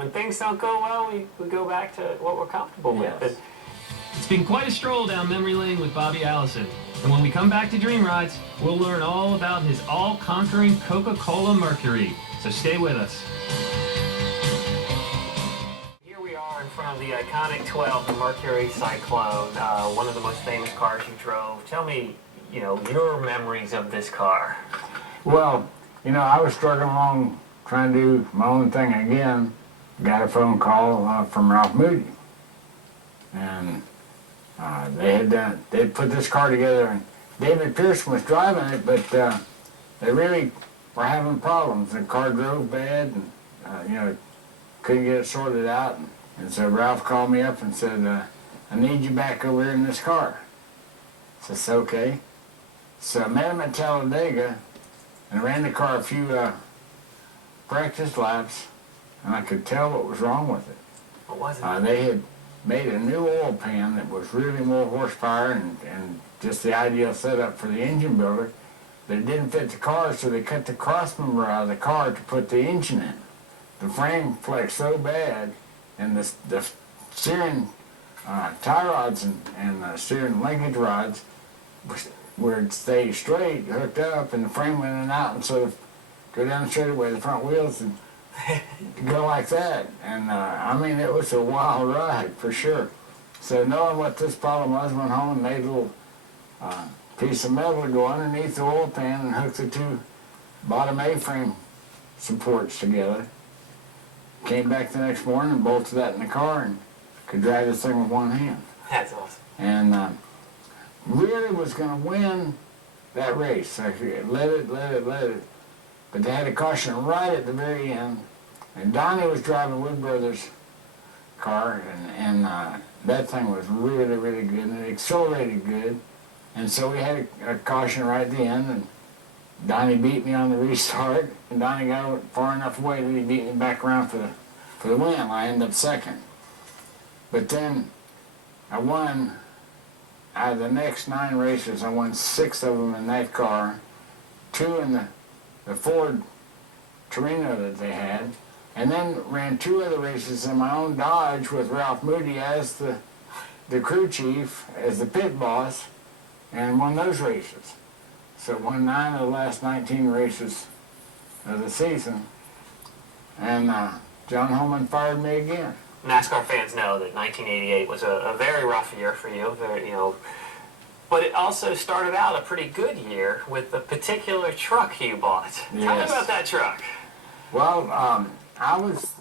when things don't go well, we go back to what we're comfortable with. But it's been quite a stroll down memory lane with Bobby Allison. And when we come back to Dream Rides, we'll learn all about his all-conquering Coca-Cola Mercury. So stay with us. Here we are in front of the iconic 12, the Mercury Cyclone, one of the most famous cars you drove. Tell me, your memories of this car. Well, I was struggling along trying to do my own thing again. Got a phone call from Ralph Moody. And they'd put this car together, and David Pearson was driving it, but they really were having problems. The car drove bad, and couldn't get it sorted out. And so Ralph called me up and said, I need you back over here in this car. I said, okay. So I met him at Talladega, and I ran the car a few practice laps, and I could tell what was wrong with it. What was it? They had made a new oil pan that was really more horsepower and just the ideal setup for the engine builder, but it didn't fit the car, so they cut the crossmember out of the car to put the engine in. The frame flexed so bad, and the steering tie rods and steering linkage rods were stayed straight, hooked up, and the frame went in and out, and so go down the straightaway, the front wheels and go like that. And I mean, it was a wild ride for sure. So knowing what this problem was, went home and made a little piece of metal to go underneath the oil pan and hook the two bottom A-frame supports together. Came back the next morning and bolted that in the car and could drive this thing with one hand. That's awesome. And really was going to win that race. I let it. But they had a caution right at the very end. And Donnie was driving Wood Brothers' car, and that thing was really, really good, and it accelerated good. And so we had a caution right at the end, and Donnie beat me on the restart, and Donnie got far enough away that he beat me back around for the win. I ended up second. But then I won, out of the next 9 races, I won 6 of them in that car, 2 in the Ford Torino that they had, and then ran 2 other races in my own Dodge with Ralph Moody as the crew chief, as the pit boss, and won those races. So won 9 of the last 19 races of the season, and John Holman fired me again. NASCAR fans know that 1988 was a very rough year for you, but it also started out a pretty good year with the particular truck you bought. Yes. Tell me about that truck. Well, I was